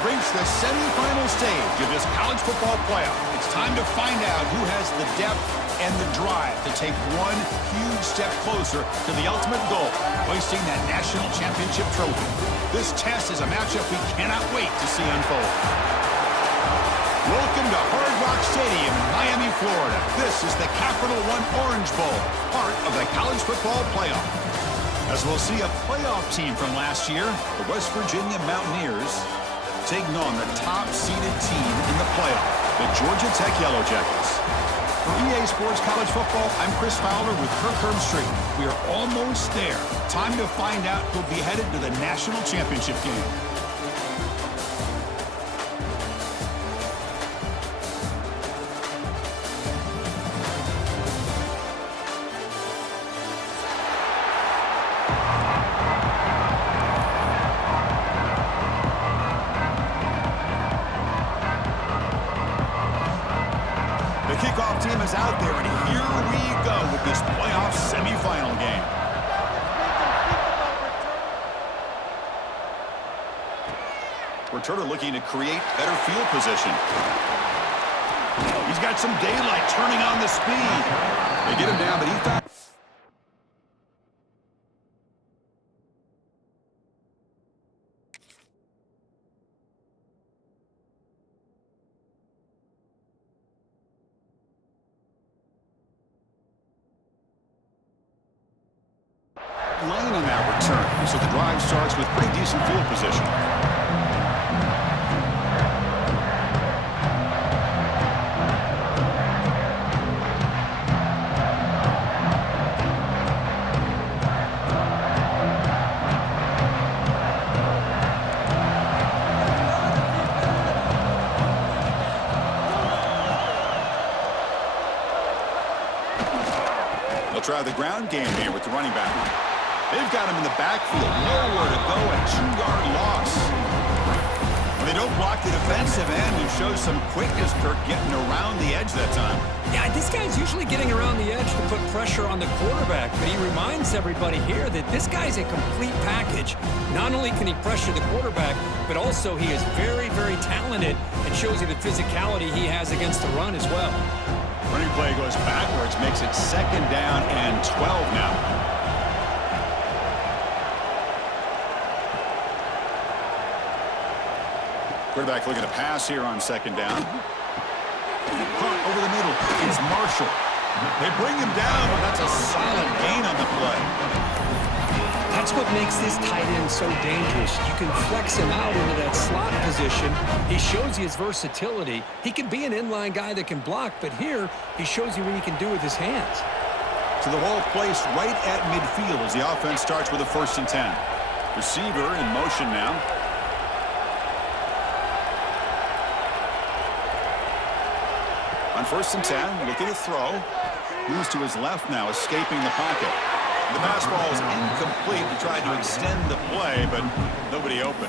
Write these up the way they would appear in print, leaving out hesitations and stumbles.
have reached the semifinal stage of this college football playoff. It's time to find out who has the depth and the drive to take one huge step closer to the ultimate goal, hoisting that national championship trophy. This test is a matchup we cannot wait to see unfold. Welcome to Hard Rock Stadium in Miami, Florida. This is the Capital One Orange Bowl, part of the college football playoff. As we'll see a playoff team from last year, the West Virginia Mountaineers, taking on the top-seeded team in the playoff, the Georgia Tech Yellow Jackets. For EA Sports College Football, I'm Chris Fowler with Kirk Herbstreit. We are almost there. Time to find out who'll be headed to the national championship game. Kickoff team is out there, and here we go with this playoff semifinal game. Returner looking to create better field position. He's got some daylight turning on the speed. They get him down, but he found... lane on that return, so the drive starts with pretty decent field position. They'll try the ground game here with the running back. They've got him in the backfield, nowhere to go, a 2-yard loss. When they don't block the defensive end, who shows some quickness, Kirk, getting around the edge that time. Yeah, this guy's usually getting around the edge to put pressure on the quarterback, but he reminds everybody here that this guy's a complete package. Not only can he pressure the quarterback, but also he is very, very talented and shows you the physicality he has against the run as well. Running play goes backwards, makes it 2nd down and 12 now. Quarterback looking to pass here on 2nd down. Hunt over the middle. It's Marshall. They bring him down, but that's a solid gain on the play. That's what makes this tight end so dangerous. You can flex him out into that slot position. He shows you his versatility. He can be an inline guy that can block, but here he shows you what he can do with his hands. So the ball placed right at midfield as the offense starts with a 1st and 10. Receiver in motion now. On 1st and 10, looking to throw. Moves to his left now, escaping the pocket. The pass ball is incomplete. He tried to extend the play, but nobody open.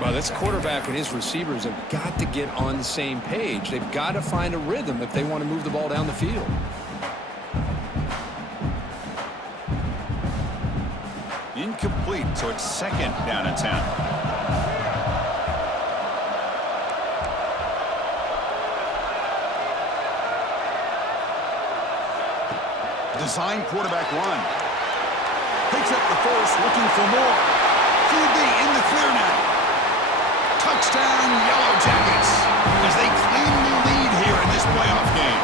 Well, this quarterback and his receivers have got to get on the same page. They've got to find a rhythm if they want to move the ball down the field. Incomplete, so it's 2nd down and 10. Design quarterback run. Picks up the first, looking for more. QB in the clear now. Touchdown, Yellow Jackets, as they claim the lead here in this playoff game.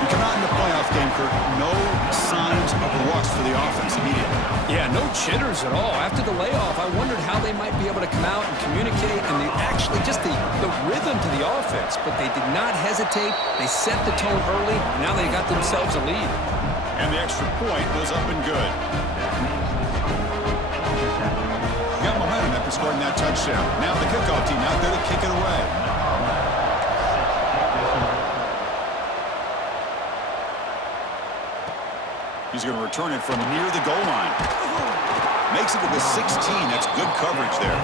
You come out in the playoff game, Kirk, no signs of rust for the offense immediately. Yeah, no jitters at all. After the layoff, I wondered how they might be able to come out and communicate and actually just the rhythm to the offense, but they did not hesitate. They set the tone early. Now they got themselves a lead. And the extra point was up and good. Got momentum after scoring that touchdown. Now the kickoff team out there to kick it away. He's going to return it from near the goal line. Makes it to the 16. That's good coverage there.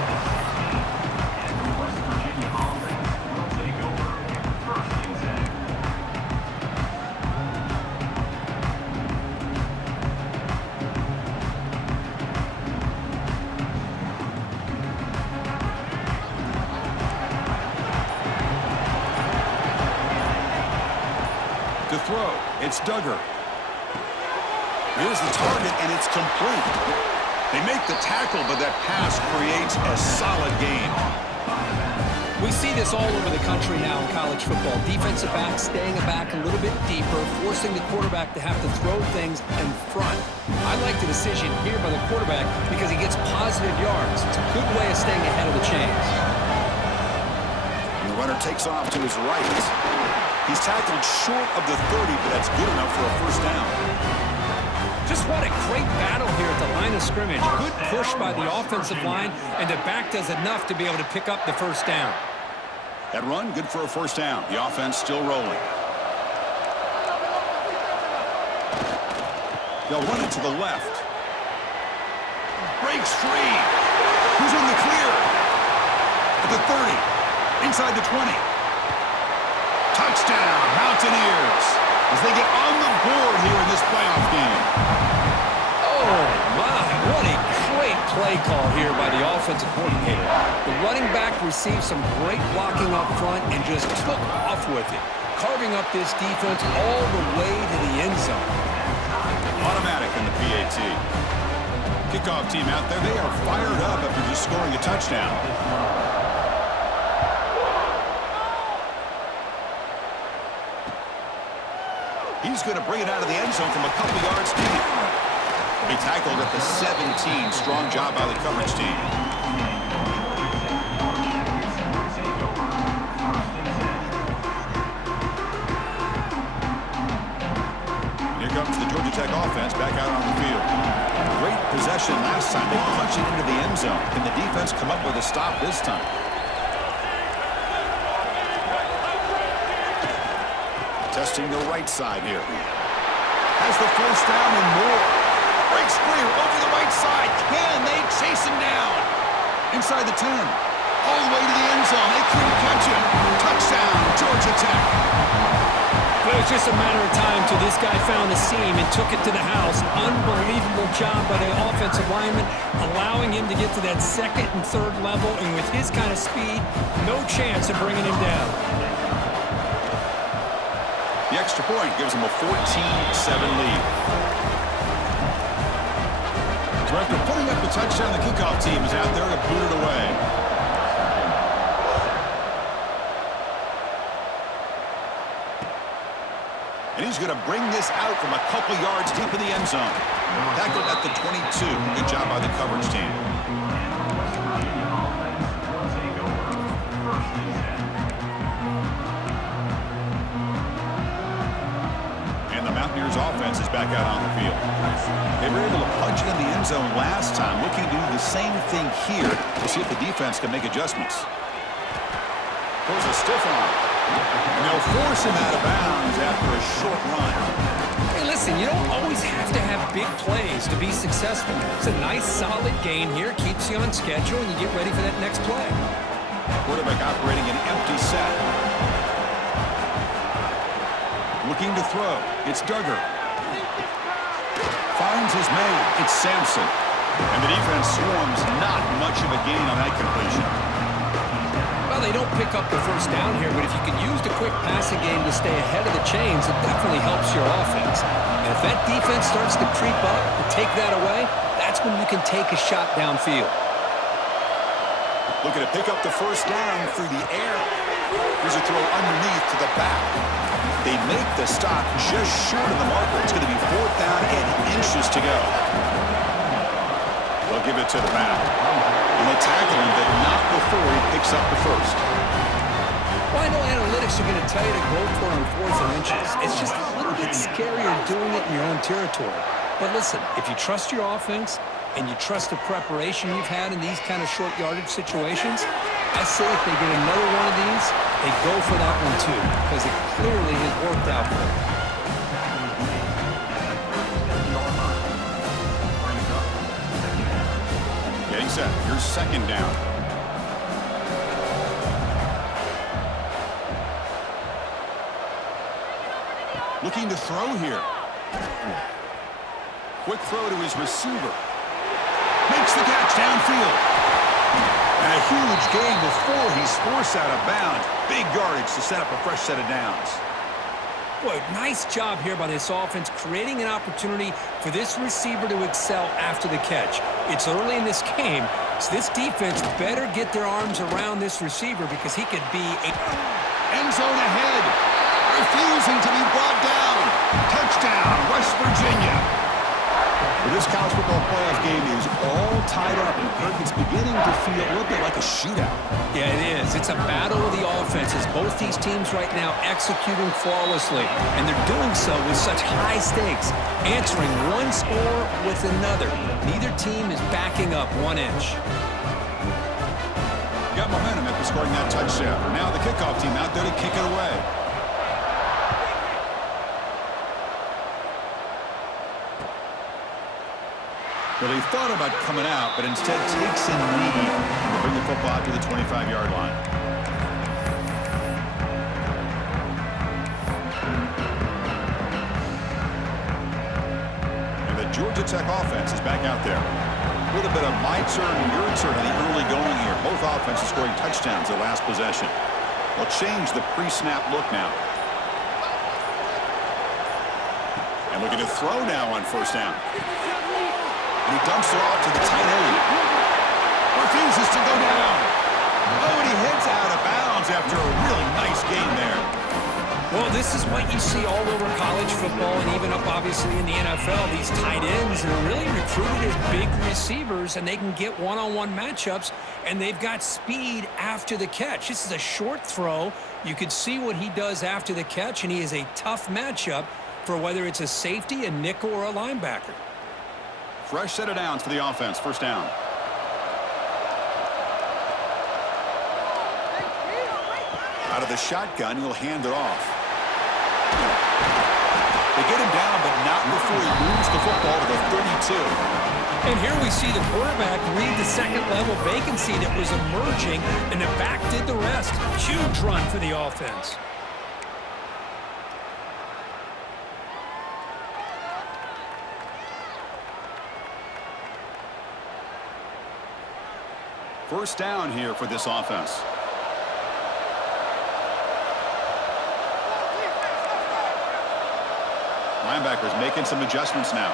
throw. It's Duggar. Here's the target, and it's complete. They make the tackle, but that pass creates a solid gain. We see this all over the country now in college football. Defensive backs staying back a little bit deeper, forcing the quarterback to have to throw things in front. I like the decision here by the quarterback because he gets positive yards. It's a good way of staying ahead of the chains. And the runner takes off to his right. He's tackled short of the 30, but that's good enough for a first down. Just what a great battle here at the line of scrimmage. Good push by the offensive line, and the back does enough to be able to pick up the first down. That run, good for a first down. The offense still rolling. They'll run it to the left. Breaks free. Who's in the clear? At the 30. Inside the 20. Touchdown, Mountaineers, as they get on the board here in this playoff game. Oh, my. What a great play call here by the offensive coordinator. The running back received some great blocking up front and just took off with it, carving up this defense all the way to the end zone. Automatic in the PAT. Kickoff team out there, they are fired up after just scoring a touchdown. He's going to bring it out of the end zone from a couple yards deep. He tackled at the 17. Strong job by the coverage team. Here comes the Georgia Tech offense back out on the field. Great possession last time. They punch it into the end zone. Can the defense come up with a stop this time? Testing the right side here. Has the first down and more. Breaks free over the right side. Can they chase him down? Inside the 10. All the way to the end zone. They couldn't catch him. Touchdown, Georgia Tech. Well, it was just a matter of time till this guy found the seam and took it to the house. Unbelievable job by the offensive lineman, allowing him to get to that second and third level, and with his kind of speed, no chance of bringing him down. The extra point gives them a 14-7 lead. So after putting up the touchdown, the kickoff team is out there to boot it away. And he's going to bring this out from a couple yards deep in the end zone. Tackled at the 22. Good job by the coverage team. Mountaineers offense is back out on the field. They were able to punch it in the end zone last time, looking to do the same thing here to see if the defense can make adjustments. Pulls a stiff arm. And they'll force him out of bounds after a short run. Hey, listen, you don't always have to have big plays to be successful. It's a nice, solid gain here. Keeps you on schedule, and you get ready for that next play. Quarterback operating an empty set. Looking to throw. It's Duggar. Finds his man. It's Sampson. And the defense swarms. Not much of a gain on that completion. Well, they don't pick up the first down here, but if you can use the quick passing game to stay ahead of the chains, it definitely helps your offense. And if that defense starts to creep up and take that away, that's when you can take a shot downfield. Looking to pick up the first down through the air. Here's a throw underneath to the back. They make the stop just short of the marker. It's going to be 4th down and inches to go. They'll give it to the back. And they tackle him, but not before he picks up the first. Well, I know analytics are going to tell you to go for it on 4th and inches. It's just a little bit scarier doing it in your own territory. But listen, if you trust your offense and you trust the preparation you've had in these kind of short yardage situations, I say if they get another one of these, they go for that one too, because it clearly has worked out for them. Getting set. Here's 2nd down. Looking to throw here. Quick throw to his receiver. Makes the catch downfield. And a huge gain before he's forced out of bounds. Big yardage to set up a fresh set of downs. Boy, nice job here by this offense, creating an opportunity for this receiver to excel after the catch. It's early in this game, so this defense better get their arms around this receiver because he could be a... End zone ahead. Refusing to be brought down. Touchdown, West Virginia. Well, this college football playoff game is all tied up, and Kirk, it's beginning to feel a little bit like a shootout. Yeah, it is. It's a battle of the offenses. Both these teams right now executing flawlessly, and they're doing so with such high stakes, answering one score with another. Neither team is backing up 1 inch. Got momentum after scoring that touchdown. Now the kickoff team out there to kick it away. Well, he thought about coming out, but instead takes in lead to bring the football out to the 25-yard line. And the Georgia Tech offense is back out there. A little bit of my turn, your turn in the early going here. Both offenses scoring touchdowns their last possession. They'll change the pre-snap look now. And looking to throw now on first down. And he dumps it off to the tight end. Refuses to go down. Oh, and he heads out of bounds after a really nice game there. Well, this is what you see all over college football and even up, obviously, in the NFL. These tight ends are really recruited as big receivers, and they can get one-on-one matchups, and they've got speed after the catch. This is a short throw. You could see what he does after the catch, and he is a tough matchup for whether it's a safety, a nickel, or a linebacker. Fresh set of downs for the offense. First down. Out of the shotgun, he'll hand it off. They get him down, but not before he moves the football to the 32. And here we see the quarterback read the second-level vacancy that was emerging, and the back did the rest. Huge run for the offense. First down here for this offense. Linebackers making some adjustments now.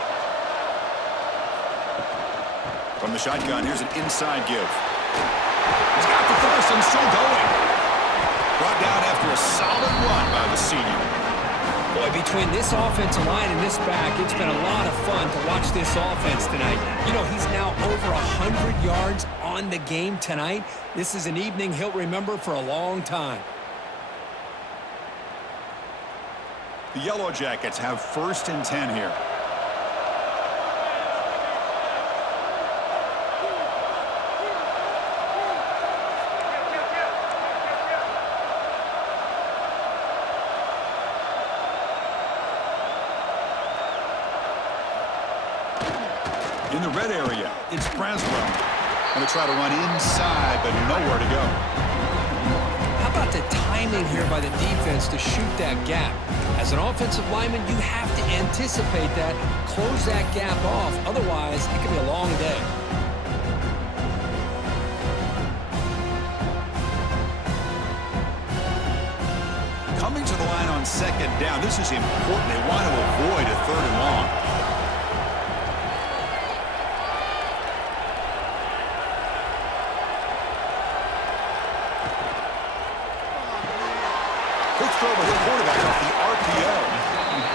From the shotgun, here's an inside give. He's got the first and still going. Brought down after a solid run by the senior. Boy, between this offensive line and this back, it's been a lot of fun to watch this offense tonight. You know, he's now over 100 yards on the game tonight. This is an evening he'll remember for a long time. The Yellow Jackets have first and 10 here. In the red area, it's Braswell. Going to try to run inside, but nowhere to go. How about the timing here by the defense to shoot that gap? As an offensive lineman, you have to anticipate that, close that gap off. Otherwise, it could be a long day. Coming to the line on second down. This is important. They want to avoid a third and long. Quick throw by the quarterback off the RPO.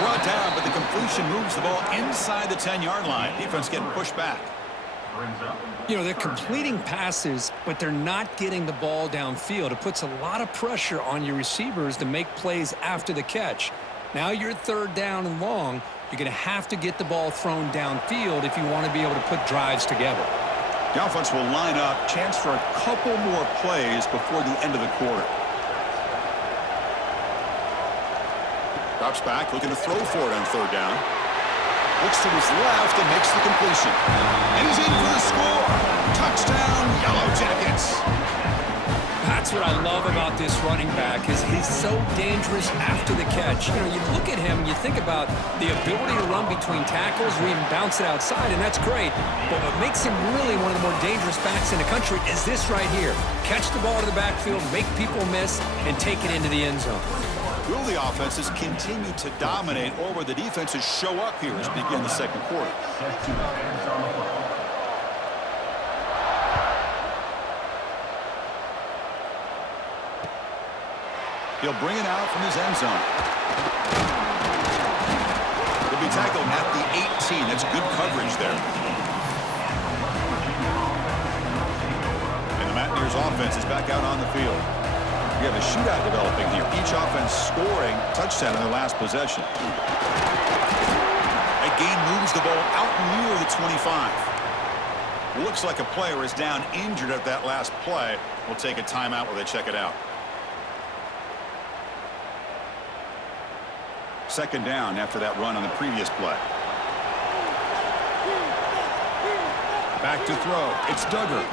Brought down, but the completion moves the ball inside the 10-yard line. Defense getting pushed back. You know, they're completing passes, but they're not getting the ball downfield. It puts a lot of pressure on your receivers to make plays after the catch. Now you're third down and long. You're going to have to get the ball thrown downfield if you want to be able to put drives together. The offense will line up. Chance for a couple more plays before the end of the quarter. Drops back, looking to throw for it on third down. Looks to his left and makes the completion. And he's in for the score. Touchdown, Yellow Jackets. That's what I love about this running back is he's so dangerous after the catch. You know, you look at him and you think about the ability to run between tackles or even bounce it outside, and that's great. But what makes him really one of the more dangerous backs in the country is this right here. Catch the ball to the backfield, make people miss, and take it into the end zone. Will the offenses continue to dominate, or will the defenses show up here as we begin the second quarter? He'll bring it out from his end zone. He'll be tackled at the 18. That's good coverage there. And the Mountaineers offense is back out on the field. We have a shootout developing here. Each offense scoring a touchdown in their last possession. That gain moves the ball out near the 25. Looks like a player is down injured at that last play. We'll take a timeout while they check it out. Second down after that run on the previous play. Back to throw. It's Duggar.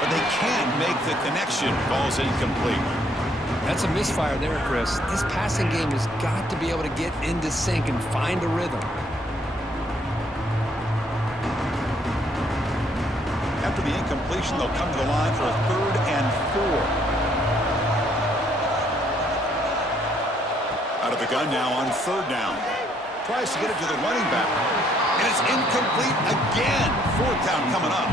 But they can't make the connection. Ball's incomplete. That's a misfire there, Chris. This passing game has got to be able to get into sync and find a rhythm. After the incompletion, they'll come to the line for a 3rd and 4. Out of the gun now on 3rd down. Tries to get it to the running back. And it's incomplete again. 4th down coming up.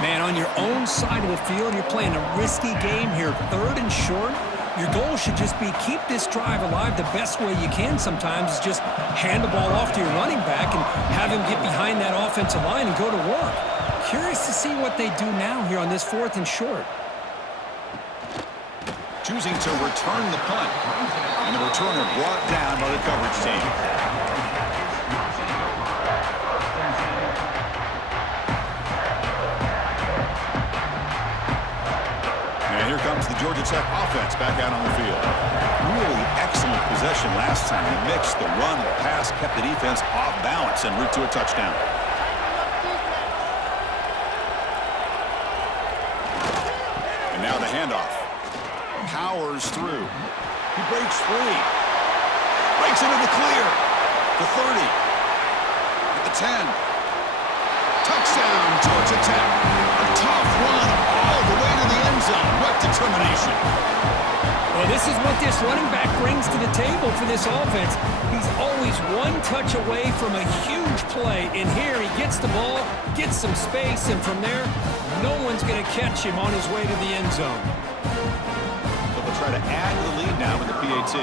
Man, on your own side of the field, you're playing a risky game here. 3rd and short. Your goal should just be keep this drive alive the best way you can sometimes is just hand the ball off to your running back and have him get behind that offensive line and go to work. Curious to see what they do now here on this 4th and short. Choosing to return the punt. And the returner brought down by the coverage team. And here comes the Georgia Tech offense back out on the field. Really excellent possession last time. They mixed the run, the pass, kept the defense off balance en route to a touchdown. And now the handoff. Powers through. He breaks free. Breaks into the clear. The 30. At the 10. Touchdown, Georgia Tech. A tough run all the way to the end zone. What determination. Well, this is what this running back brings to the table for this offense. He's always one touch away from a huge play. And here he gets the ball, gets some space, and from there, no one's going to catch him on his way to the end zone. Try to add to the lead now with the PAT.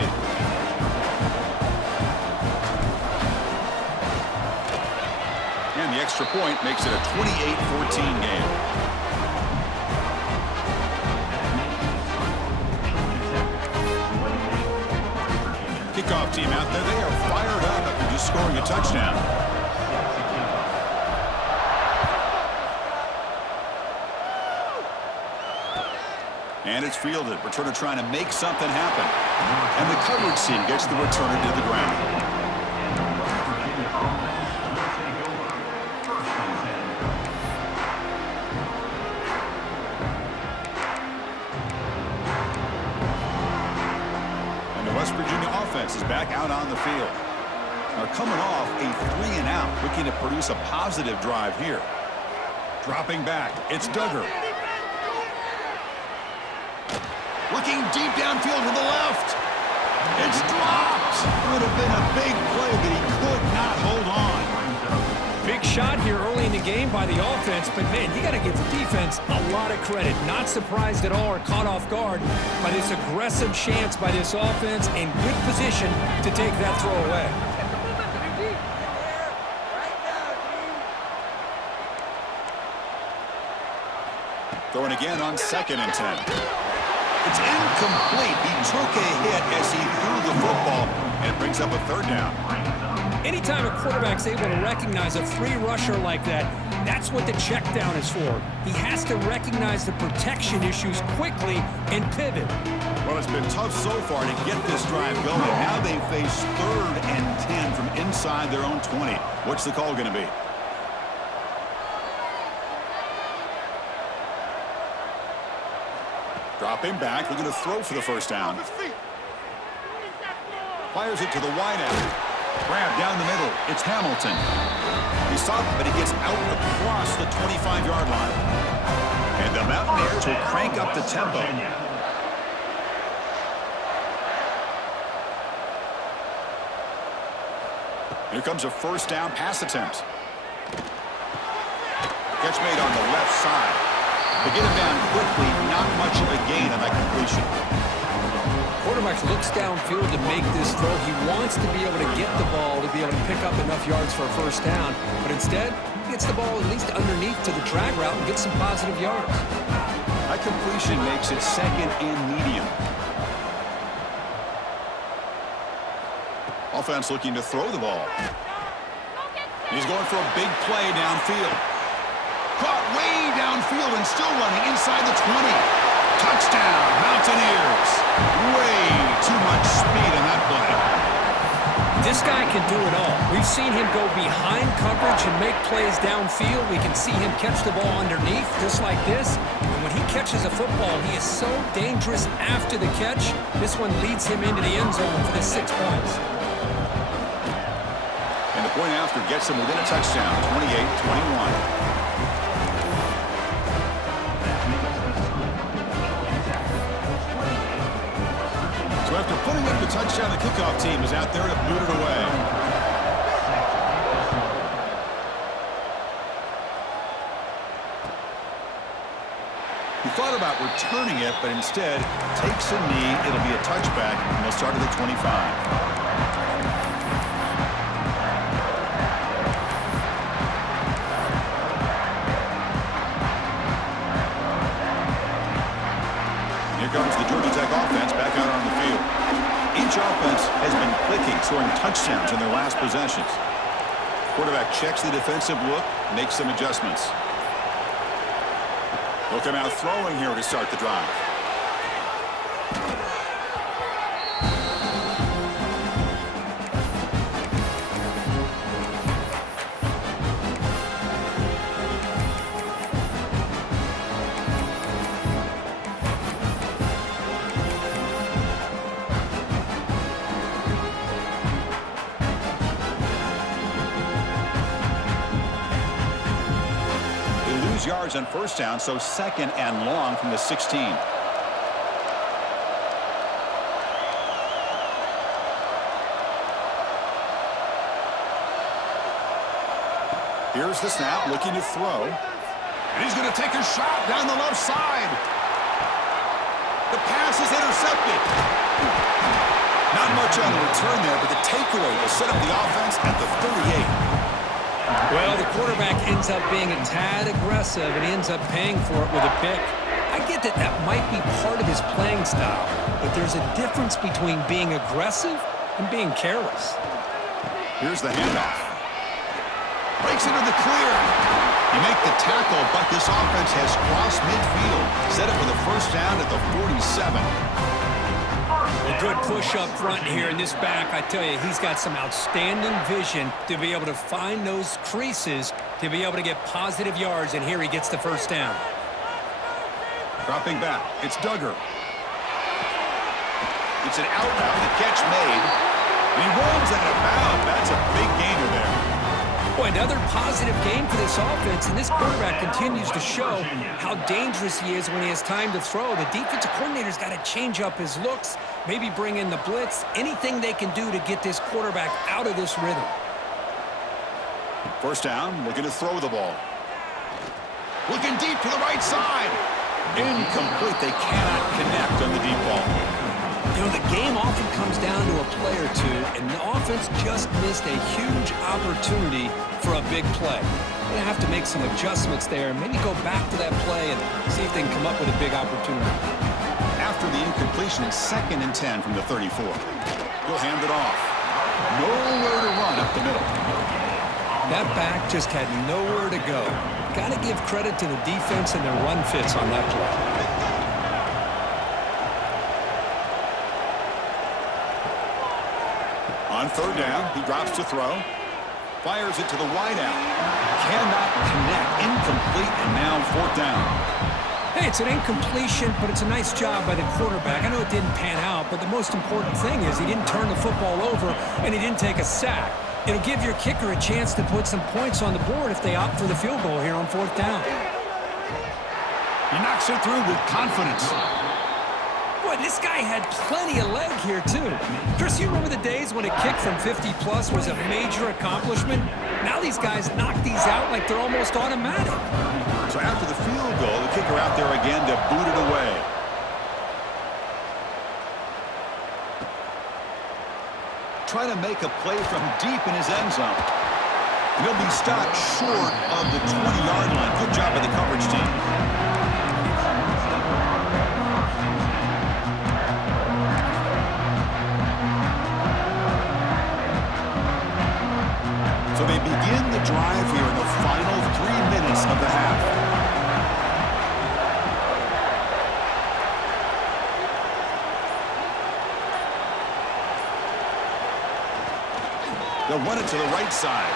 And the extra point makes it a 28-14 game. Kickoff team out there. They are fired up after just scoring a touchdown. And it's fielded. Returner trying to make something happen. And the coverage team gets the returner to the ground. And the West Virginia offense is back out on the field. They're coming off a 3-and-out, looking to produce a positive drive here. Dropping back, it's Duggar. Looking deep downfield to the left. It's dropped. Would have been a big play, but he could not hold on. Big shot here early in the game by the offense, but man, you got to give the defense a lot of credit. Not surprised at all or caught off guard by this aggressive chance by this offense in good position to take that throw away. Throwing again on 2nd and 10. It's incomplete. He took a hit as he threw the football, and it brings up a 3rd down. Anytime a quarterback's able to recognize a free rusher like that, that's what the check down is for. He has to recognize the protection issues quickly and pivot. Well, it's been tough so far to get this drive going. Now they face 3rd and 10 from inside their own 20. What's the call going to be? Dropping back, looking to throw for the 1st down. Fires it to the wide end. Grab down the middle. It's Hamilton. He stopped, but he gets out across the 25-yard line. And the Mountaineers will crank up the tempo. Here comes a first down pass attempt. Catch made on the left side. They get him down quickly, not much of a gain on that completion. Quarterback looks downfield to make this throw. He wants to be able to get the ball to be able to pick up enough yards for a first down, but instead, he gets the ball at least underneath to the drag route and gets some positive yards. That completion makes it second and medium. Offense looking to throw the ball. He's going for a big play downfield. Caught way downfield and still running inside the 20. Touchdown, Mountaineers. Way too much speed on that play. This guy can do it all. We've seen him go behind coverage and make plays downfield. We can see him catch the ball underneath just like this. And when he catches a football, he is so dangerous after the catch. This one leads him into the end zone for the 6 points. And the point after gets him within a touchdown, 28-21. So after putting up the touchdown, the kickoff team is out there to boot it away. He thought about returning it, but instead takes a knee. It'll be a touchback, and they'll start at the 25. Here comes the Georgia Tech offense back out on the field. Each offense has been clicking, scoring touchdowns in their last possessions. Quarterback checks the defensive look, makes some adjustments. He'll come out throwing here to start the drive. Yards on first down, so second and long from the 16. Here's the snap, looking to throw. And he's going to take a shot down the left side. The pass is intercepted. Not much on the return there, but the takeaway will set up the offense at the 38. Well, the quarterback ends up being a tad aggressive, and he ends up paying for it with a pick. I get that that might be part of his playing style, but there's a difference between being aggressive and being careless. Here's the handoff. Breaks into the clear. You make the tackle, but this offense has crossed midfield. Set up with a first down at the 47. A good push up front here in this back. I tell you, he's got some outstanding vision to be able to find those creases, to be able to get positive yards, and here he gets the first down. Dropping back, it's Duggar. It's an out route, the catch made. And he rolls out of bounds. That's a big gainer there. Boy, another positive game for this offense, and this quarterback continues to show how dangerous he is when he has time to throw. The defensive coordinator's got to change up his looks, maybe bring in the blitz, anything they can do to get this quarterback out of this rhythm. First down, looking to throw the ball. Looking deep to the right side. Incomplete. They cannot connect on the deep ball. You know, the game often comes down to a play or two, and the offense just missed a huge opportunity for a big play. They're going to have to make some adjustments there, and maybe go back to that play and see if they can come up with a big opportunity. After the incompletion, it's 2nd and 10 from the 34. He'll hand it off. Nowhere to run up the middle. That back just had nowhere to go. Got to give credit to the defense and their run fits on that play. On third down, he drops to throw. Fires it to the wide out. Cannot connect. Incomplete, and now 4th down. Hey, it's an incompletion, but it's a nice job by the quarterback. I know it didn't pan out, but the most important thing is he didn't turn the football over, and he didn't take a sack. It'll give your kicker a chance to put some points on the board if they opt for the field goal here on 4th down. He knocks it through with confidence. Boy, this guy had plenty of leg here, too. Chris, you remember the days when a kick from 50-plus was a major accomplishment? Now these guys knock these out like they're almost automatic. So after the field goal, the kicker out there again to boot it away. Trying to make a play from deep in his end zone. And he'll be stopped short of the 20-yard line. Good job by the coverage team. So they begin the drive here in the final 3 minutes of the half. They'll run it to the right side.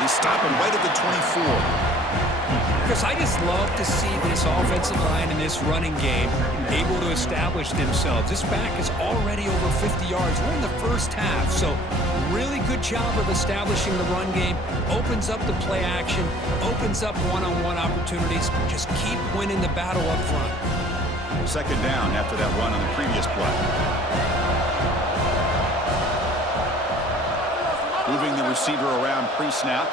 They stop him right at the 24. Chris, I just love to see this offensive line in this running game able to establish themselves. This back is already over 50 yards. We're in the first half, so really good job of establishing the run game. Opens up the play action, opens up one-on-one opportunities. Just keep winning the battle up front. Second down after that run on the previous play. Moving the receiver around pre-snap.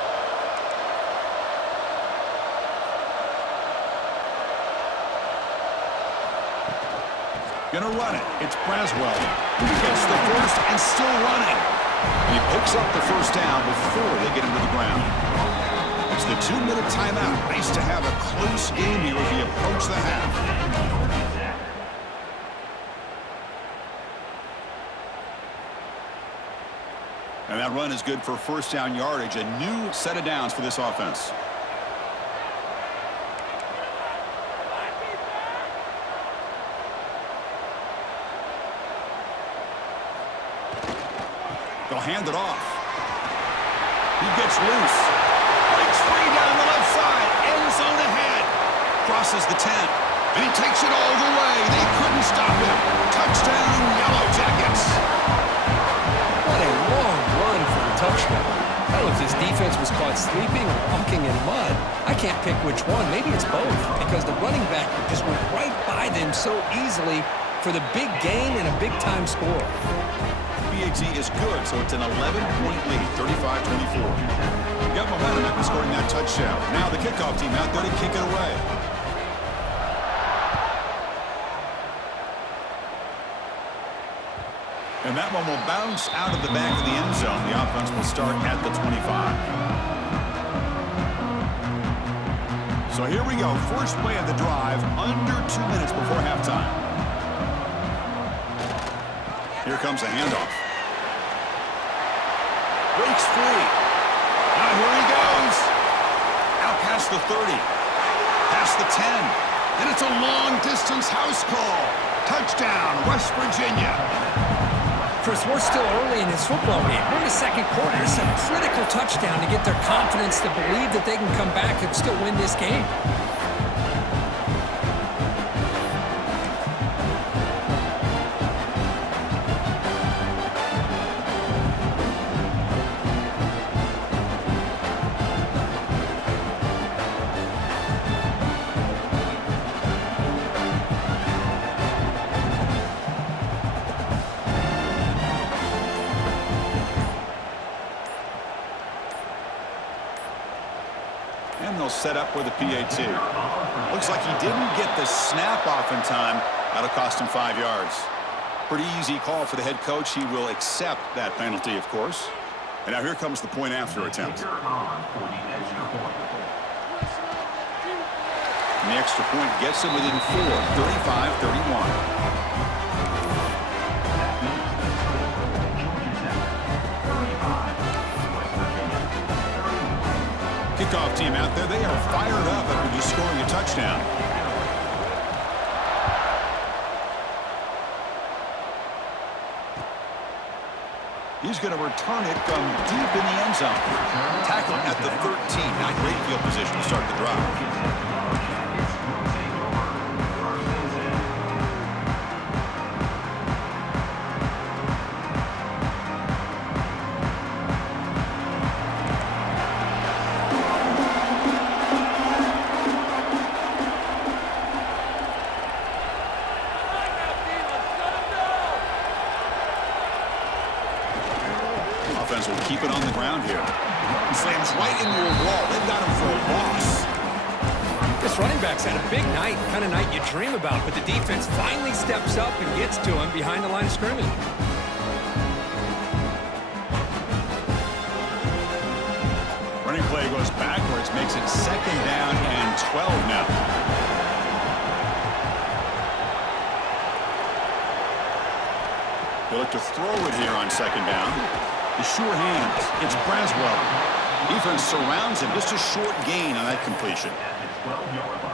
Gonna run it. It's Braswell. He gets the first and still running. He picks up the first down before they get him to the ground. It's the 2-minute timeout. Nice to have a close game here as we approach the half. And that run is good for first down yardage. A new set of downs for this offense. They'll hand it off. He gets loose. Breaks free down the left side. End zone ahead. Crosses the 10. And he takes it all the way. They couldn't stop him. Touchdown, Yellow Jackets. What a long run for the touchdown. Hell, if this defense was caught sleeping or walking in mud, I can't pick which one. Maybe it's both, because the running back just went right by them so easily for the big gain and a big-time score. BAT is good, so it's an 11-point lead, 35-24. Got momentum after scoring that touchdown. Now the kickoff team out there to kick it away. And that one will bounce out of the back of the end zone. The offense will start at the 25. So here we go. First play of the drive, under 2 minutes before halftime. Here comes a handoff. Breaks free. Now here he goes. Out past the 30. Past the 10. And it's a long-distance house call. Touchdown, West Virginia. Chris, we're still early in this football game. We're in the second quarter. It's a critical touchdown to get their confidence to believe that they can come back and still win this game. And they'll set up with a PAT. Looks like he didn't get the snap off in time. That'll cost him 5 yards. Pretty easy call for the head coach. He will accept that penalty, of course. And now here comes the point after attempt. And the extra point gets him within 4, 35-31. Kickoff team out there, they are fired up after just scoring a touchdown. He's going to return it from deep in the end zone. Tackle at the 13. Not great field position to start the drive. offense will keep it on the ground here. Slams right into a wall. They've got him for a loss. This running back's had a big night, kind of night you dream about, but the defense finally steps up and gets to him behind the line of scrimmage. Running play goes backwards, makes it 2nd down and 12 now. They look to throw it here on 2nd down. The sure hands. It's Braswell. Defense surrounds him. Just a short gain on that completion.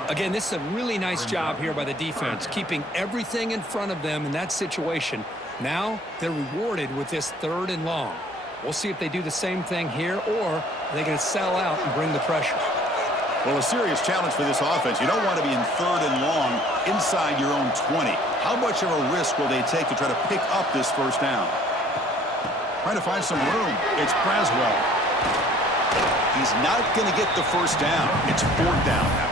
Again, this is a really nice job here by the defense, keeping everything in front of them in that situation. Now they're rewarded with this 3rd and long. We'll see if they do the same thing here, or are they going to sell out and bring the pressure? Well, a serious challenge for this offense. You don't want to be in 3rd and long inside your own 20. How much of a risk will they take to try to pick up this 1st down? Trying to find some room. It's Braswell. He's not going to get the 1st down. It's 4th down now.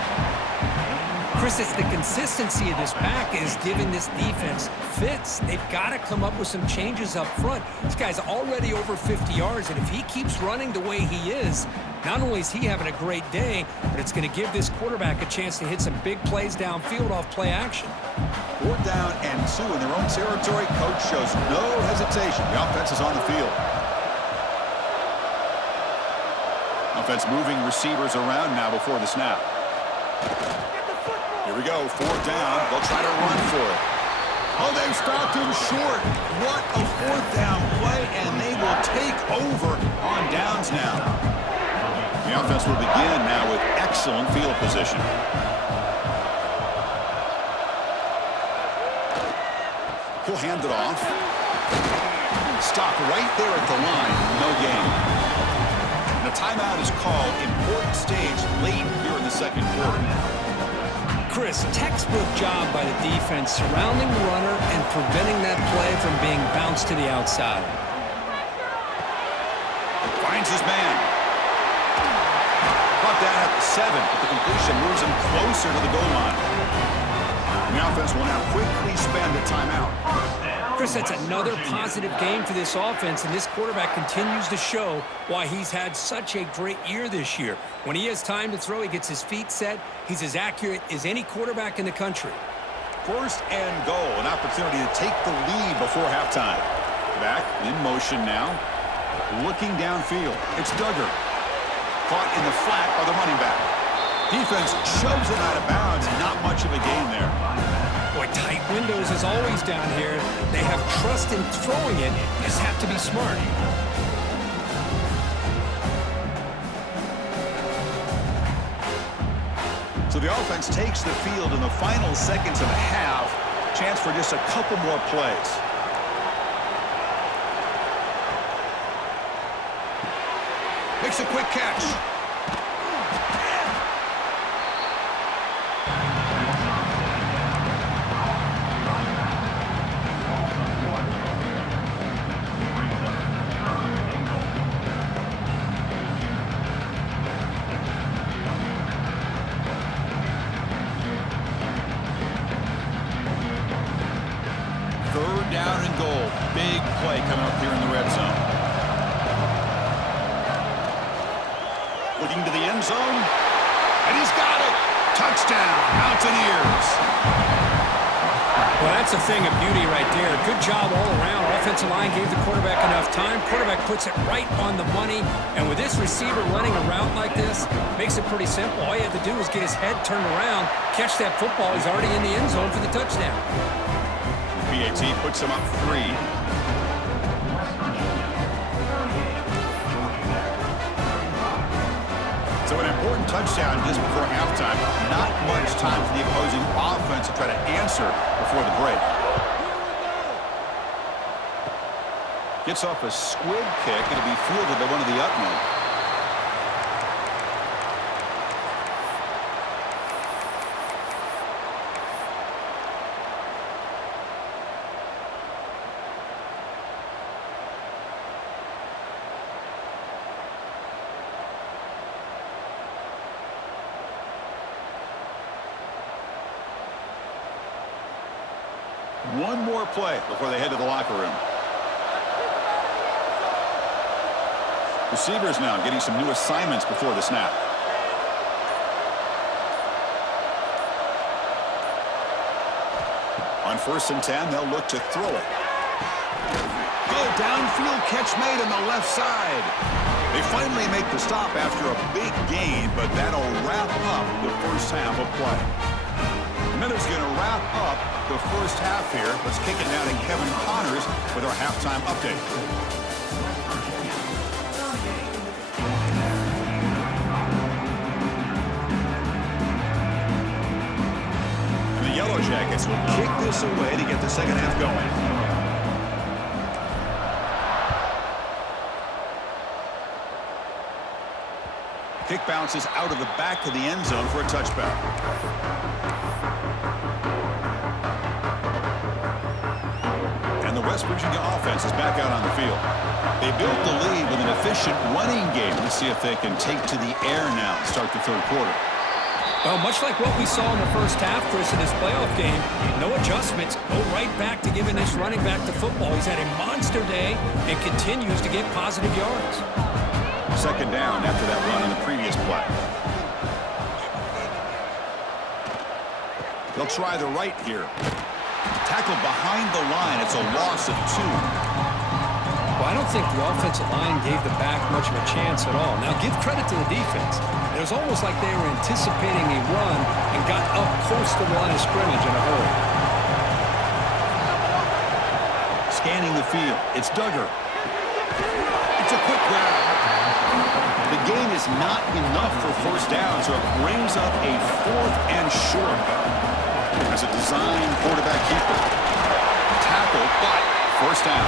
Chris, it's the consistency of this back is giving this defense fits. They've got to come up with some changes up front. This guy's already over 50 yards, and if he keeps running the way he is, not only is he having a great day, but it's going to give this quarterback a chance to hit some big plays downfield off play action. 4th down and 2 in their own territory. Coach shows no hesitation. The offense is on the field. Offense moving receivers around now before the snap. Here we go, 4th down. They'll try to run for it. Oh, they've stopped him short. What a 4th down play, and they will take over on downs now. The offense will begin now with excellent field position. He'll hand it off. Stop right there at the line. No gain. And a timeout is called. Important stage late here in the 2nd quarter. Chris, textbook job by the defense surrounding the runner and preventing that play from being bounced to the outside. Finds his man. Brought down at the 7, but the completion moves him closer to the goal line. And the offense will now quickly spend a timeout. Chris, that's another positive game for this offense, and this quarterback continues to show why he's had such a great year this year. When he has time to throw, he gets his feet set. He's as accurate as any quarterback in the country. 1st and goal, an opportunity to take the lead before halftime. Back in motion now, looking downfield. It's Duggar. Caught in the flat by the running back. Defense shoves it out of bounds, and not much of a gain there. Boy, tight windows as always down here. They have trust in throwing it. You just have to be smart. So the offense takes the field in the final seconds of the half. Chance for just a couple more plays. Makes a quick catch. Down and goal. Big play coming up here in the red zone. Looking to the end zone. And he's got it. Touchdown, Mountaineers. Well, that's a thing of beauty right there. Good job all around. Offensive line gave the quarterback enough time. Quarterback puts it right on the money. And with this receiver running a route like this, makes it pretty simple. All you have to do is get his head turned around, catch that football. He's already in the end zone for the touchdown. PAT puts him up 3. So an important touchdown just before halftime. Not much time for the opposing offense to try to answer before the break. Gets off a squib kick. It'll be fielded by one of the Utmen. One more play before they head to the locker room. Receivers now getting some new assignments before the snap. On 1st and 10, they'll look to throw it. Go downfield, catch made on the left side. They finally make the stop after a big gain, but that'll wrap up the first half of play. And that is going to wrap up the first half here. Let's kick it now to Kevin Connors with our halftime update. The Yellow Jackets will kick this away to get the second half going. Kick bounces out of the back of the end zone for a touchback. And the West Virginia offense is back out on the field. They built the lead with an efficient running game. Let's see if they can take to the air now and start the third quarter. Well, much like what we saw in the first half, Chris, in this playoff game, no adjustments. Go right back to giving this running back to football. He's had a monster day and continues to get positive yards. Second down after that run on the previous play. They'll try the right here. Tackled behind the line. It's a loss of 2. Well, I don't think the offensive line gave the back much of a chance at all. Now, give credit to the defense. It was almost like they were anticipating a run and got up close to the line of scrimmage in a hurry. Scanning the field. It's Duggar. It's a quick grab. The gain is not enough for first down, so it brings up a 4th and short. As a design quarterback keeper. Tackle, but first down.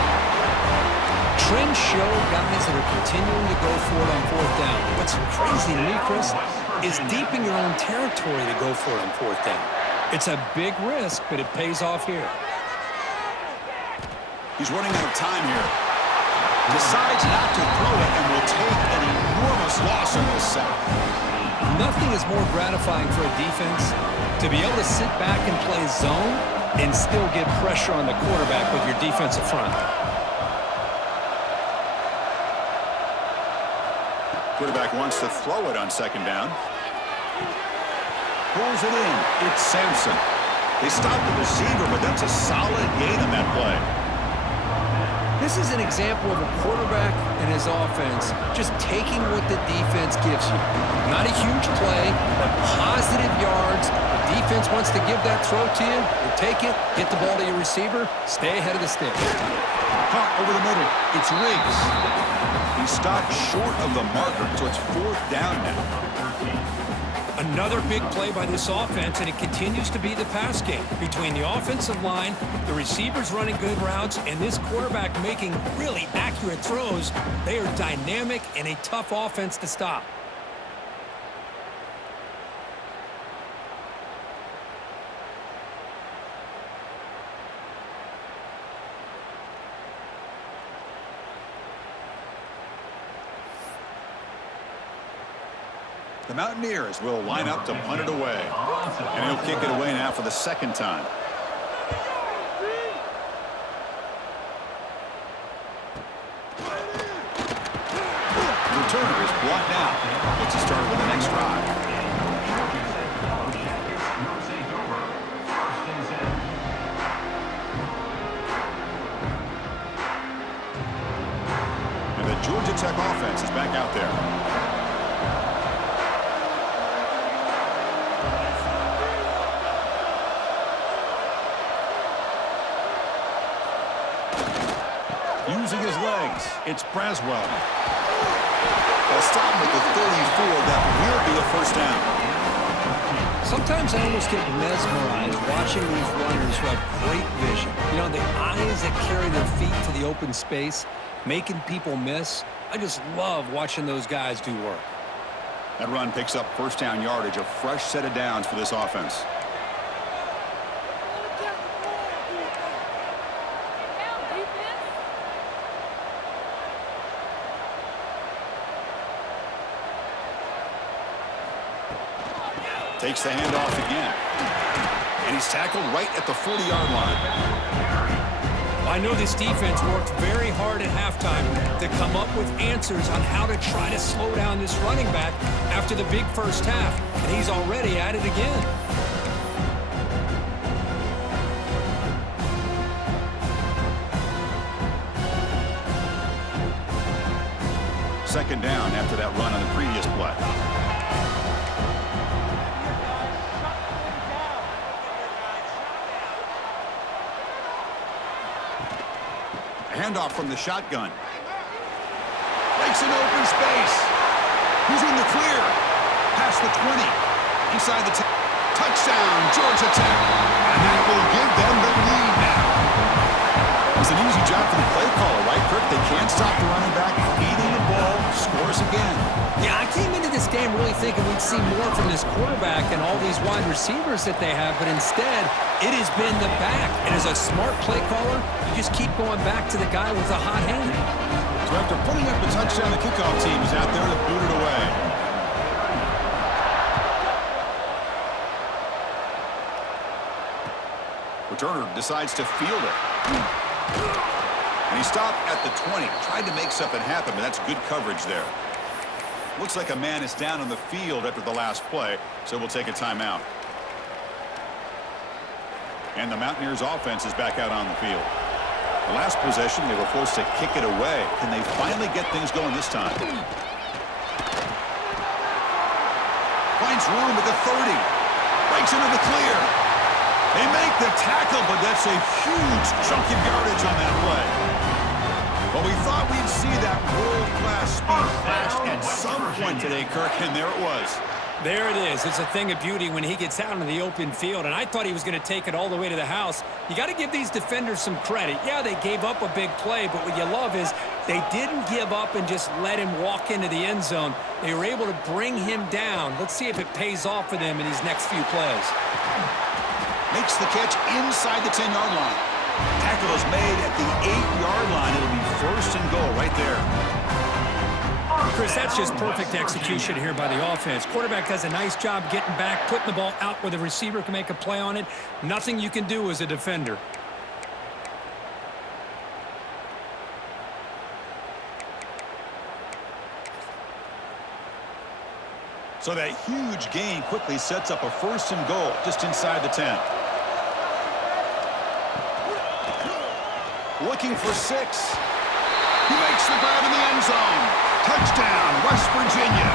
Trends show guys that are continuing to go for it on 4th down. What's crazy to me, Chris, is deep in your own territory to go for it on 4th down. It's a big risk, but it pays off here. He's running out of time here. Decides not to throw it and will take an enormous loss on this sack. Nothing is more gratifying for a defense to be able to sit back and play zone and still get pressure on the quarterback with your defensive front. Quarterback wants to throw it on second down. Pulls it in. It's Sampson. They stop the receiver, but that's a solid gain on that play. This is an example of a quarterback and his offense just taking what the defense gives you. Not a huge play, but positive yards. The defense wants to give that throw to you. You take it, get the ball to your receiver, stay ahead of the sticks. Caught over the middle. It's Riggs. He stopped short of the marker, so it's 4th down now. Another big play by this offense, and it continues to be the pass game. Between the offensive line, the receivers running good routes, and this quarterback making really accurate throws, they are dynamic and a tough offense to stop. The Mountaineers will line up to punt it away. And he'll kick it away now for the second time. The returner is blocked out. Gets us started with the next drive. And the Georgia Tech offense is back out there. Using his legs, it's Braswell. They'll stop him at the 34. That will be a first down. Sometimes I almost get mesmerized watching these runners who have great vision. You know, the eyes that carry their feet to the open space, making people miss. I just love watching those guys do work. That run picks up first down yardage, a fresh set of downs for this offense. Takes the handoff again. And he's tackled right at the 40-yard line. I know this defense worked very hard at halftime to come up with answers on how to try to slow down this running back after the big first half, and he's already at it again. Second down after that run on the previous play. A handoff from the shotgun. Breaks an open space. Who's in the clear? Past the 20. Inside the 10. Touchdown, Georgia Tech. And that will give them the lead now. It's an easy job for the play caller, right, Kirk? They can't stop the running back. Feeding the ball, scores again. Yeah, I came into this game really thinking we'd see more from this quarterback and all these wide receivers that they have, but instead, it has been the back. And as a smart play caller, you just keep going back to the guy with a hot hand. So after putting up the touchdown, the kickoff team is out there to boot it away. Returner decides to field it. And he stopped at the 20. Tried to make something happen, but that's good coverage there. Looks like a man is down on the field after the last play, so we'll take a timeout. And the Mountaineers offense is back out on the field. The last possession, they were forced to kick it away. Can they finally get things going this time? Finds room at the 30. Breaks into the clear. They make the tackle, but that's a huge chunk of yardage on that play. Well, we thought we'd see that world-class speed flash at some point today, Kirk, and there it was. There it is. It's a thing of beauty when he gets out in the open field, and I thought he was going to take it all the way to the house. You got to give these defenders some credit. Yeah, they gave up a big play, but what you love is they didn't give up and just let him walk into the end zone. They were able to bring him down. Let's see if it pays off for them in these next few plays. Makes the catch inside the 10-yard line. Tackle is made at the 8-yard line. It'll be first and goal right there. Chris, that's just perfect execution here by the offense. Quarterback does a nice job getting back, putting the ball out where the receiver can make a play on it. Nothing you can do as a defender. So that huge gain quickly sets up a first and goal just inside the 10. Looking for 6. He makes the grab in the end zone. Touchdown, West Virginia.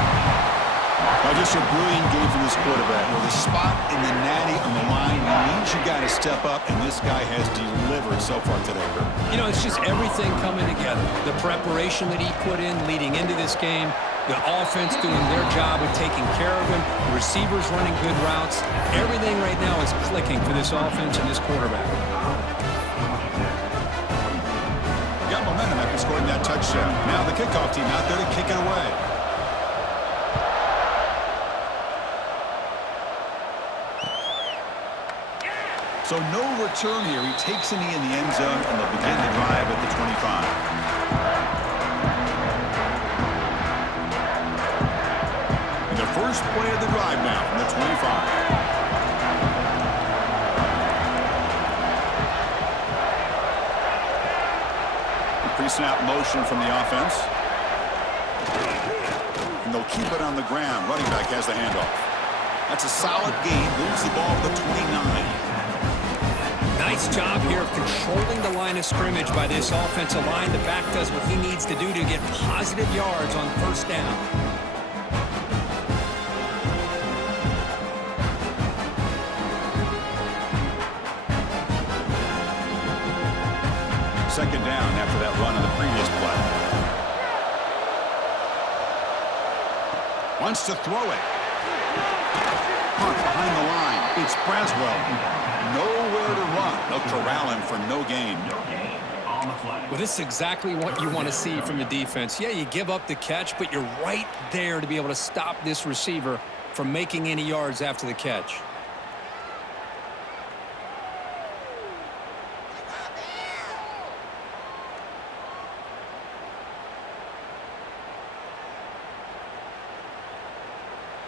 Now just a brilliant game from this quarterback. With a spot in the natty on the line, he needs you got to step up, and this guy has delivered so far today, Kirk. You know, it's just everything coming together. The preparation that he put in leading into this game, the offense doing their job of taking care of him, the receivers running good routes. Everything right now is clicking for this offense and this quarterback. Got momentum after scoring that touchdown. Now the kickoff team out there to kick it away. So no return here. He takes a knee in the end zone, and they'll begin the drive at the 25. And the first play of the drive now from the 25. Pre-snap motion from the offense. And they'll keep it on the ground. Running back has the handoff. That's a solid gain. Moves the ball to the 29. Nice job here of controlling the line of scrimmage by this offensive line. The back does what he needs to do to get positive yards on first down. Second down after that run on the previous play. Wants to throw it. Hunt behind the line. It's Braswell. Nowhere to run. They'll corral him for no gain. Well, this is exactly what you want to see from the defense. Yeah, you give up the catch, but you're right there to be able to stop this receiver from making any yards after the catch.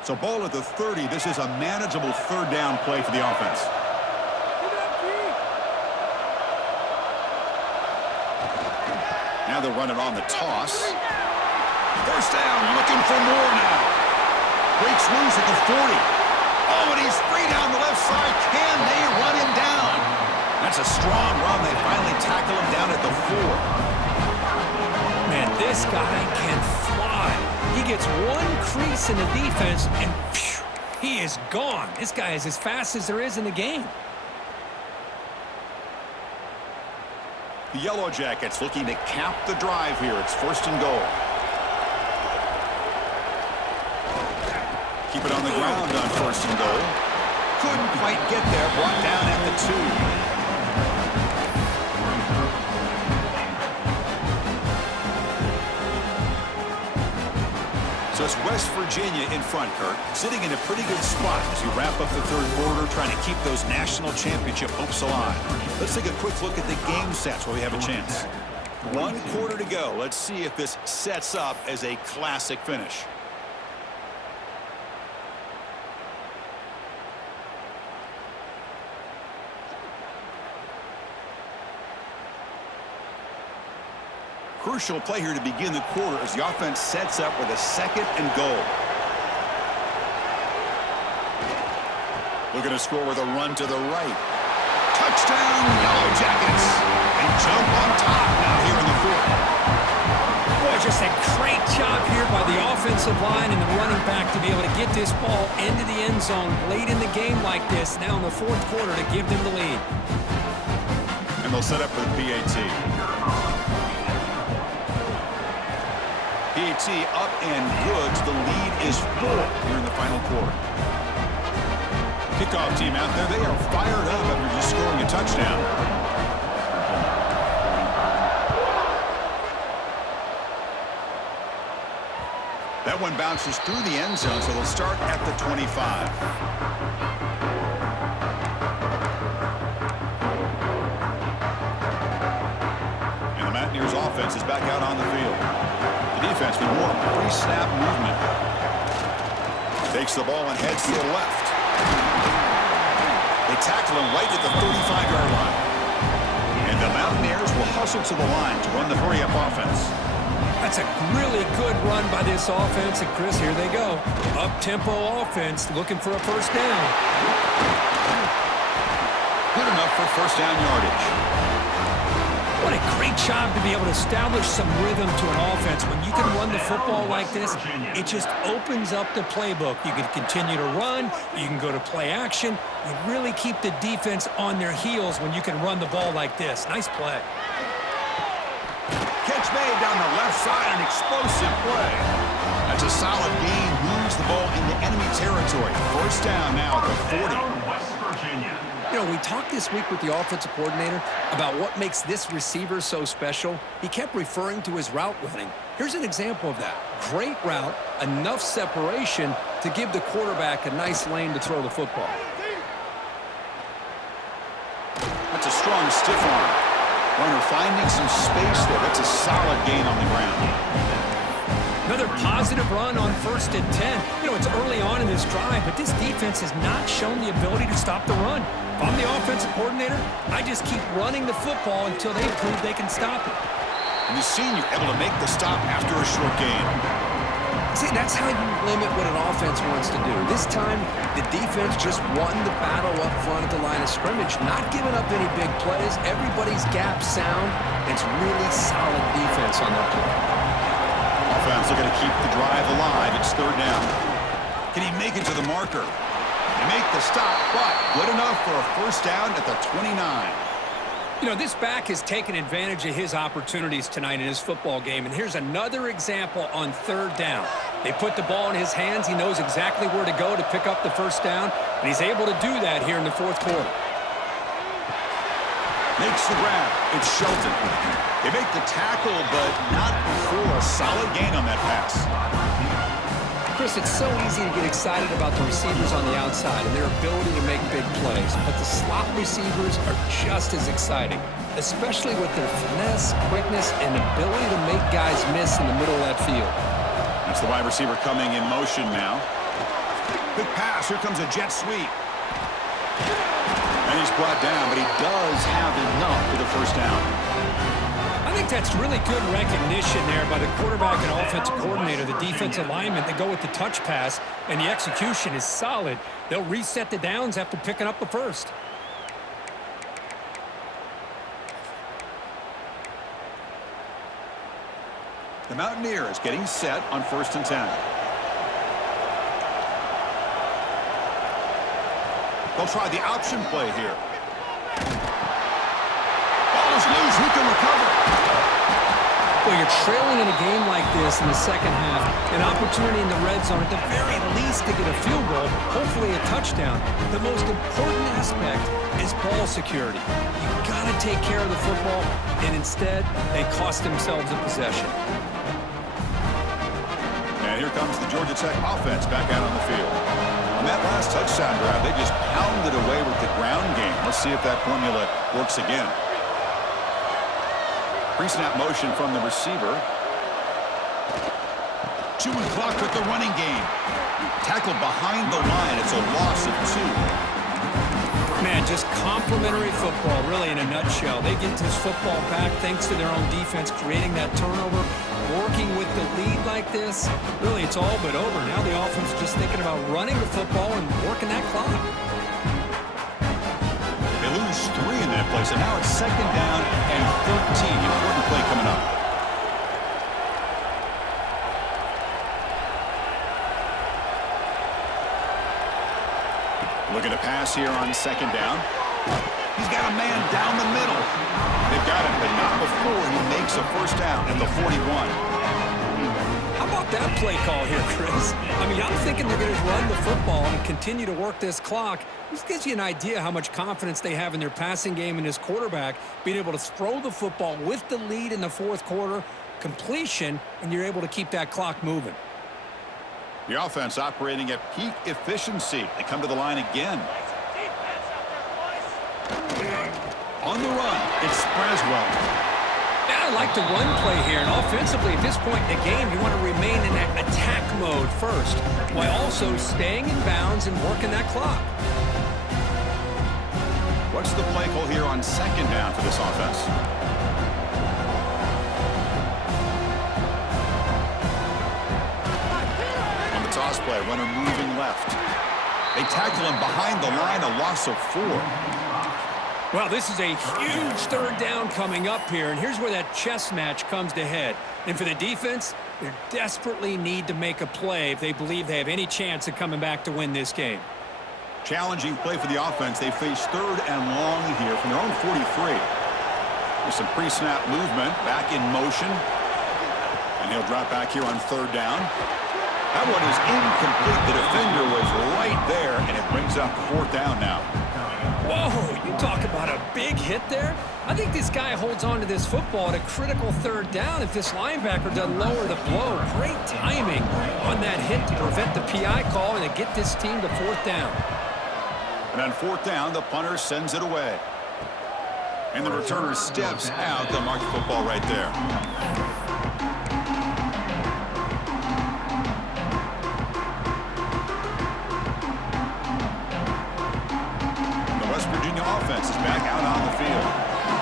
So ball at the 30. This is a manageable third down play for the offense. Now they'll run it on the toss. First down, looking for more now. Breaks loose at the 40. Oh, and he's free down the left side. Can they run him down? That's a strong run. They finally tackle him down at the 4. Man, this guy can fly. He gets one crease in the defense, and phew, he is gone. This guy is as fast as there is in the game. The Yellow Jackets looking to cap the drive here. It's first and goal. Keep it on the ground on first and goal. Couldn't quite get there. Brought down at the 2. So it's West Virginia in front, Kurt, sitting in a pretty good spot as we wrap up the third quarter, trying to keep those national championship hopes alive. Let's take a quick look at the game sets while we have a chance. 1 quarter to go. Let's see if this sets up as a classic finish. Crucial play here to begin the quarter as the offense sets up with a second and goal. Looking to score with a run to the right. Touchdown, Yellow Jackets. They jump on top now here in the 4th. Boy, just a great job here by the offensive line and the running back to be able to get this ball into the end zone late in the game like this, now in the 4th quarter, to give them the lead. And they'll set up for the PAT. PAT up and good. The lead is 4 here in the final quarter. Kickoff team out there. They are fired up after just scoring a touchdown. That one bounces through the end zone, so they'll start at the 25. And the Mountaineers offense is back out on the field. Defense with more pre-snap movement. Takes the ball and heads to the left. They tackle him right at the 35-yard line. And the Mountaineers will hustle to the line to run the hurry-up offense. That's a really good run by this offense. And, Chris, here they go. Up-tempo offense looking for a first down. Good enough for first down yardage. What a great job to be able to establish some rhythm to an offense. When you can run the football like this, it just opens up the playbook. You can continue to run. You can go to play action. You really keep the defense on their heels when you can run the ball like this. Nice play. Catch made down the left side, an explosive play. That's a solid gain. Moves the ball into enemy territory. First down now at the 40. West Virginia. You know, we talked this week with the offensive coordinator about what makes this receiver so special. He kept referring to his route running. Here's an example of that. Great route, enough separation to give the quarterback a nice lane to throw the football. That's a strong stiff arm. Runner finding some space there. That's a solid gain on the ground. Another positive run on first and 10. You know, it's early on in this drive, but this defense has not shown the ability to stop the run. If I'm the offensive coordinator, I just keep running the football until they prove they can stop it. And the senior able to make the stop after a short gain. See, that's how you limit what an offense wants to do. This time, the defense just won the battle up front at the line of scrimmage, not giving up any big plays. Everybody's gap sound. It's really solid defense on that play. Offense looking to keep the drive alive. It's third down. Can he make it to the marker? They make the stop, but good enough for a first down at the 29. You know, this back has taken advantage of his opportunities tonight in his football game, and here's another example on third down. They put the ball in his hands. He knows exactly where to go to pick up the first down, and he's able to do that here in the 4th quarter. Makes the grab. It's Shelton. They make the tackle, but not before a solid gain on that pass. Chris, it's so easy to get excited about the receivers on the outside and their ability to make big plays, but the slot receivers are just as exciting, especially with their finesse, quickness, and ability to make guys miss in the middle of that field. That's the wide receiver coming in motion now. Quick pass. Here comes a jet sweep. And he's brought down, but he does have enough for the first down. I think think that's really good recognition there by the quarterback and offensive coordinator, the defensive lineman. They go with the touch pass, and the execution is solid. They'll reset the downs after picking up the first. The Mountaineers getting set on 1st and 10. They'll try the option play here. Ball is loose. Who can recover? Well, you're trailing in a game like this in the second half, an opportunity in the red zone at the very least to get a field goal, hopefully a touchdown. The most important aspect is ball security. You've got to take care of the football, and instead, they cost themselves a possession. And here comes the Georgia Tech offense back out on the field. On that last touchdown drive, they just pounded away with the ground game. Let's see if that formula works again. Pre-snap motion from the receiver. Chewing clock with the running game. Tackled behind the line. It's a loss of 2. Man, just complimentary football, really, in a nutshell. They get this football back thanks to their own defense, creating that turnover, working with the lead like this. Really, it's all but over. Now the offense is just thinking about running the football and working that clock. They lose 3 in that play, so now it's 2nd down and 13. Important play coming up. Looking to pass here on 2nd down. He's got a man down the middle. They've got him, but not before he makes a 1st down at the 41. How about that play call here, Chris? I mean, I'm thinking they're going to run the football and continue to work this clock. This gives you an idea how much confidence they have in their passing game and this quarterback being able to throw the football with the lead in the 4th quarter, completion, and you're able to keep that clock moving. The offense operating at peak efficiency. They come to the line again. On the run, it's Braswell. Yeah, I like the run play here. And offensively, at this point in the game, you want to remain in that attack mode first, while also staying in bounds and working that clock. What's the play call here on 2nd down for this offense? On the toss play, runner moving left. They tackle him behind the line, a loss of 4. Well, this is a huge 3rd down coming up here, and here's where that chess match comes to head. And for the defense, they desperately need to make a play if they believe they have any chance of coming back to win this game. Challenging play for the offense. They face 3rd and long here from their own 43. There's some pre-snap movement, back in motion. And he'll drop back here on 3rd down. That one is incomplete. The defender was right there, and it brings up 4th down now. Whoa, you talk about a big hit there. I think this guy holds on to this football at a critical 3rd down if this linebacker doesn't lower the blow. Great timing on that hit to prevent the PI call and to get this team to 4th down. And on 4th down, the punter sends it away. And the returner steps out. They'll mark the football right there. Offense is back out on the field.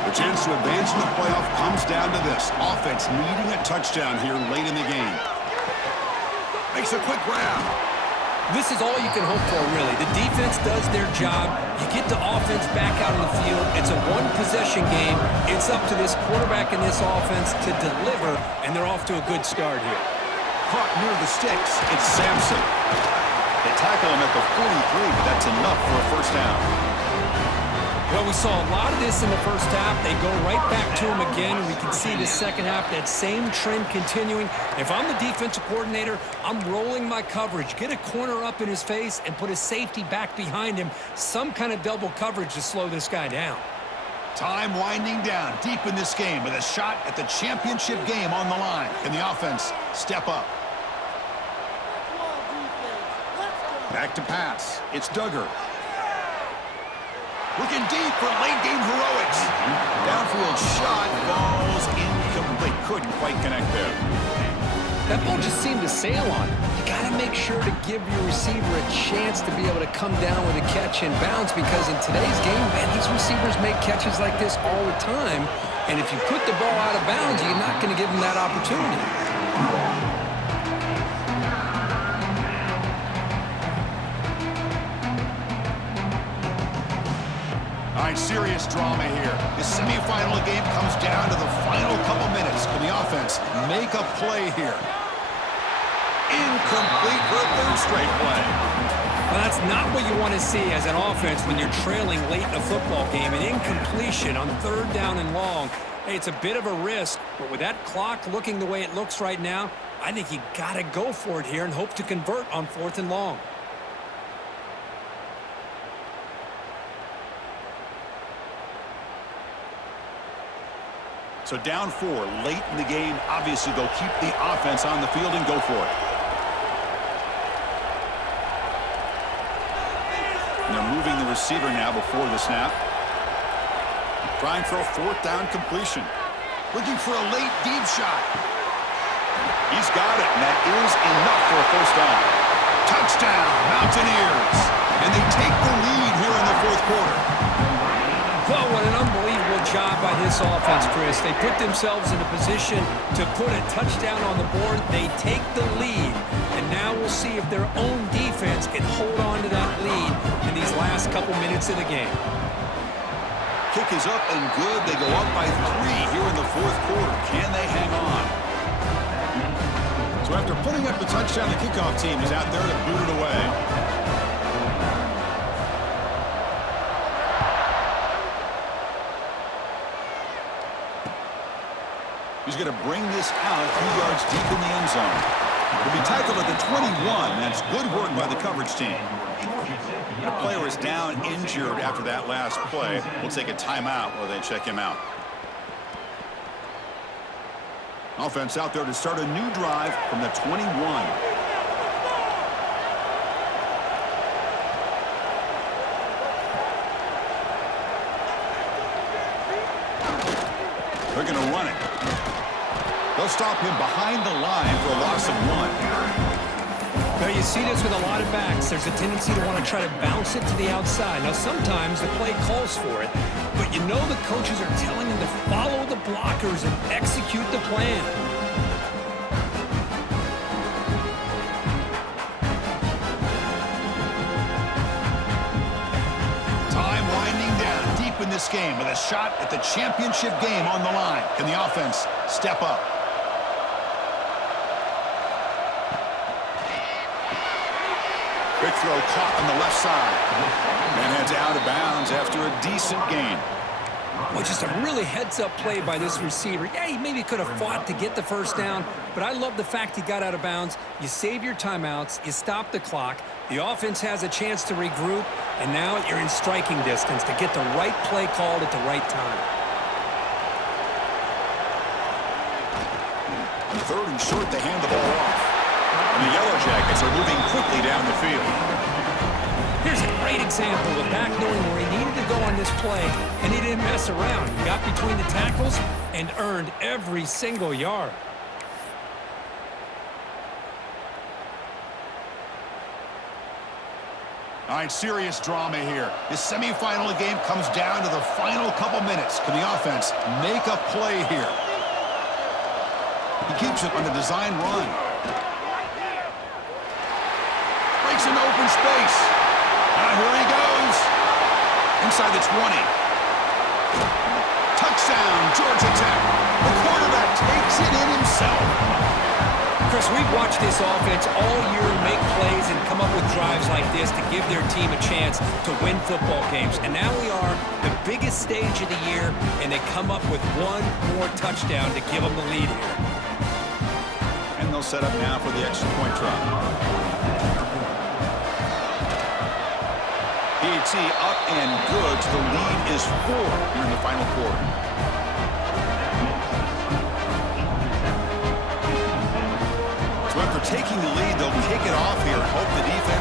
The chance to advance in the playoff comes down to this. Offense needing a touchdown here late in the game. Makes a quick grab. This is all you can hope for, really. The defense does their job. You get the offense back out on the field. It's a one-possession game. It's up to this quarterback and this offense to deliver, and they're off to a good start here. Caught near the sticks. It's Sampson. They tackle him at the 43, but that's enough for a 1st down. Well, we saw a lot of this in the first half. They go right back to him again, and we can see the second half, that same trend continuing. If I'm the defensive coordinator, I'm rolling my coverage. Get a corner up in his face and put a safety back behind him. Some kind of double coverage to slow this guy down. Time winding down deep in this game with a shot at the championship game on the line. Can the offense step up? Back to pass. It's Duggar. Looking deep for late-game heroics. Downfield shot falls incomplete. Couldn't quite connect there. That ball just seemed to sail on him. You got to make sure to give your receiver a chance to be able to come down with a catch and bounce, because in today's game, man, these receivers make catches like this all the time, And if you put the ball out of bounds, you're not going to give them that opportunity. All right, serious drama here. The semifinal game comes down to the final couple minutes. Can the offense make a play here? Incomplete for a third straight play. Well, that's not what you want to see as an offense when you're trailing late in a football game. An incompletion on third down and long. Hey, it's a bit of a risk, but with that clock looking the way it looks right now, I think you got to go for it here and hope to convert on 4th and long. So down 4, late in the game. Obviously, they'll keep the offense on the field and go for it. And they're moving the receiver now before the snap. Trying for a 4th down completion. Looking for a late deep shot. He's got it, and that is enough for a 1st down. Touchdown, Mountaineers. And they take the lead here in the 4th quarter. Well, what an unbelievable job by this offense, Chris. They put themselves in a position to put a touchdown on the board. They take the lead, and now we'll see if their own defense can hold on to that lead in these last couple minutes of the game. Kick is up and good. They go up by 3 here in the 4th quarter. Can they hang on? So after putting up the touchdown, the kickoff team is out there to boot it away. He's going to bring this out a few yards deep in the end zone. He'll be tackled at the 21. That's good work by the coverage team. The player is down injured after that last play. We'll take a timeout while they check him out. Offense out there to start a new drive from the 21. They're going to run it. They'll stop him behind the line for a loss of 1. Now, you see this with a lot of backs. There's a tendency to want to try to bounce it to the outside. Now, sometimes the play calls for it, but you know the coaches are telling them to follow the blockers and execute the plan. Time winding down deep in this game with a shot at the championship game on the line. Can the offense step up? Quick throw caught on the left side. And heads out of bounds after a decent gain. Well, just a really heads-up play by this receiver. Yeah, he maybe could have fought to get the 1st down, but I love the fact he got out of bounds. You save your timeouts, you stop the clock, the offense has a chance to regroup, and now you're in striking distance to get the right play called at the right time. On 3rd and short, they hand the ball off. And the Yellow Jackets are moving quickly down the field. Here's a great example of back knowing where he needed to go on this play, and he didn't mess around. He got between the tackles and earned every single yard. All right, serious drama here. This semifinal game comes down to the final couple minutes. Can the offense make a play here? He keeps it on the design run. Breaks into open space. Now here he goes. Inside the 20. Touchdown, Georgia Tech. The quarterback takes it in himself. Chris, we've watched this offense all year make plays and come up with drives like this to give their team a chance to win football games. And now we are the biggest stage of the year, and they come up with one more touchdown to give them the lead here. And they'll set up now for the extra point try. PAT up and good. The lead is 4 here in the final quarter. So after taking the lead, they'll kick it off here and hope the defense